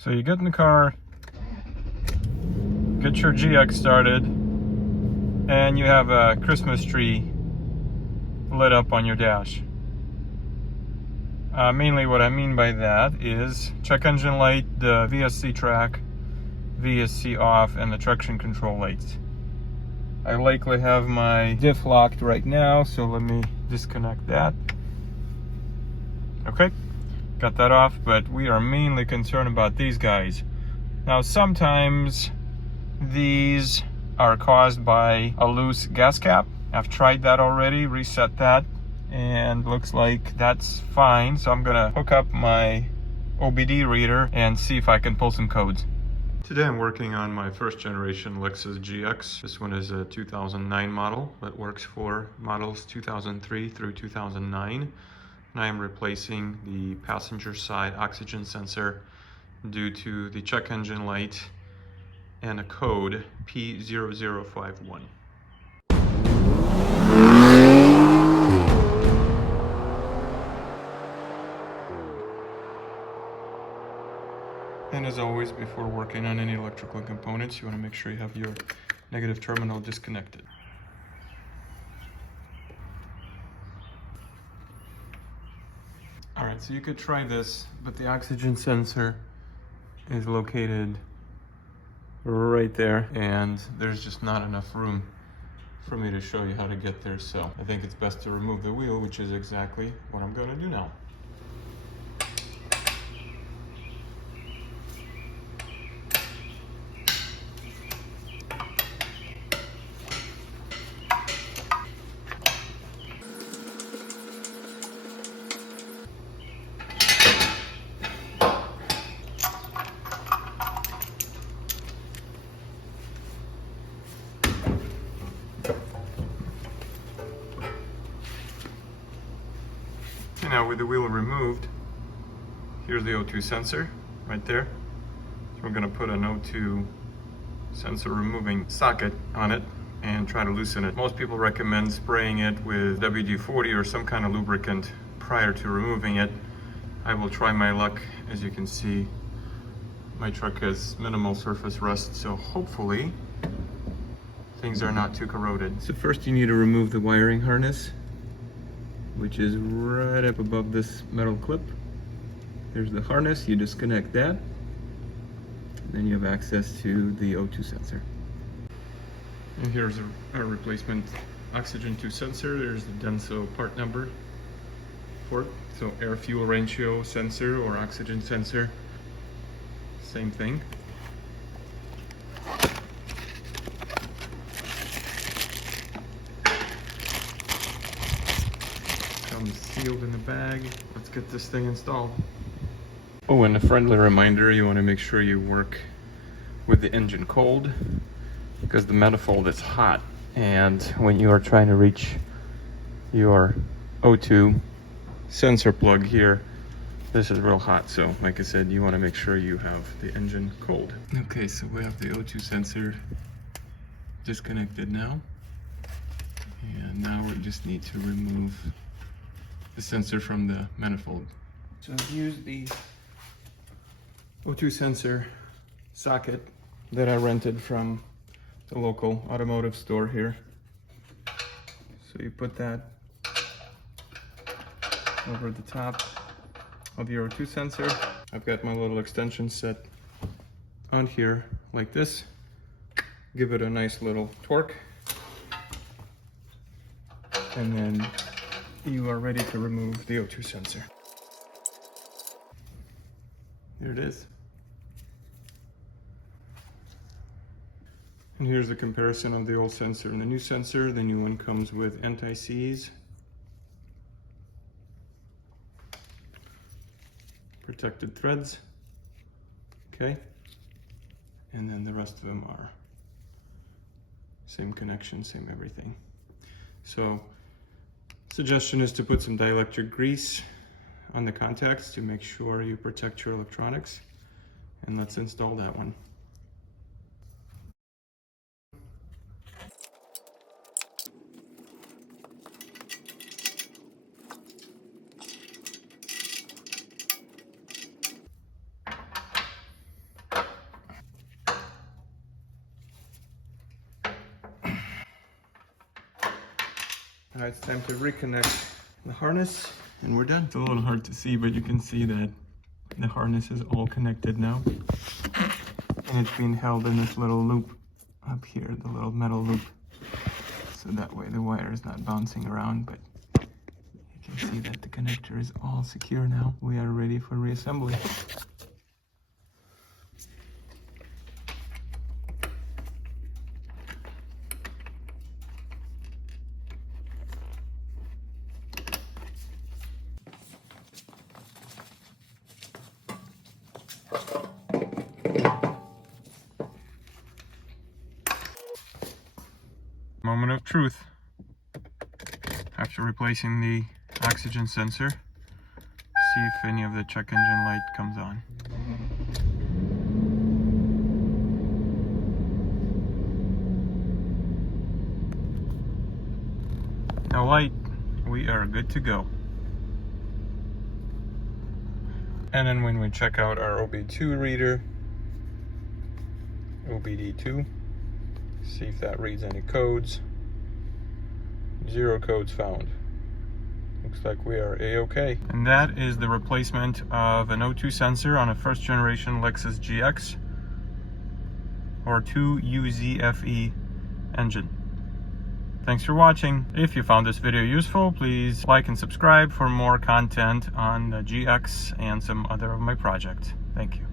So you get in the car, get your GX started, and you have a Christmas tree lit up on your dash. Mainly what I mean by that is check engine light, the VSC track, VSC off, and the traction control lights. I likely have my diff locked right now, so let me disconnect that. Okay, got that off, but we are mainly concerned about these guys. Now sometimes these are caused by a loose gas cap. I've tried that already, reset that, and looks like that's fine. So I'm gonna hook up my OBD reader and see if I can pull some codes. Today I'm working on my first generation Lexus GX. This one is a 2009 model that works for models 2003 through 2009. And I am replacing the passenger side oxygen sensor due to the check engine light and a code P0051. And as always, before working on any electrical components, you want to make sure you have your negative terminal disconnected. Alright, so you could try this, but the oxygen sensor is located right there, and there's just not enough room for me to show you how to get there, so I think it's best to remove the wheel, which is exactly what I'm going to do now. Okay, now with the wheel removed, here's the O2 sensor right there. So we're going to put an O2 sensor removing socket on it and try to loosen it. Most people recommend spraying it with WD-40 or some kind of lubricant prior to removing it. I will try my luck. As you can see, my truck has minimal surface rust, so hopefully things are not too corroded. So first you need to remove the wiring harness, which is right up above this metal clip. Here's the harness, you disconnect that, and then you have access to the O2 sensor. And here's our replacement oxygen 2 sensor. There's the Denso part number for it. So air fuel ratio sensor or oxygen sensor, same thing. Comes sealed in the bag. Let's get this thing installed. Oh, and a friendly reminder, you want to make sure you work with the engine cold, because the manifold is hot, and when you are trying to reach your O2 sensor plug here, this is real hot. So like I said, you want to make sure you have the engine cold. Okay, so we have the O2 sensor disconnected now, and now we just need to remove the sensor from the manifold. So I've used the O2 sensor socket that I rented from the local automotive store here. So you put that over the top of your O2 sensor. I've got my little extension set on here like this. Give it a nice little torque, and then you are ready to remove the O2 sensor. Here it is. And here's the comparison of the old sensor and the new sensor. The new one comes with anti-seize, protected threads, okay? And then the rest of them are same connection, same everything. So suggestion is to put some dielectric grease on the contacts to make sure you protect your electronics. And let's install that one. Alright, it's time to reconnect the harness and we're done. It's a little hard to see, but you can see that the harness is all connected now. And it's being held in this little loop up here, the little metal loop. So that way the wire is not bouncing around, but you can see that the connector is all secure now. We are ready for reassembly. Moment of truth. After replacing the oxygen sensor, see if any of the check engine light comes on. No light, we are good to go. And then when we check out our OB2 reader, OBD2, see if that reads any codes. 0 codes found. Looks like we are A-OK. And that is the replacement of an O2 sensor on a first generation Lexus GX or 2UZFE engine. Thanks for watching. If you found this video useful, please like and subscribe for more content on the GX and some other of my projects. Thank you.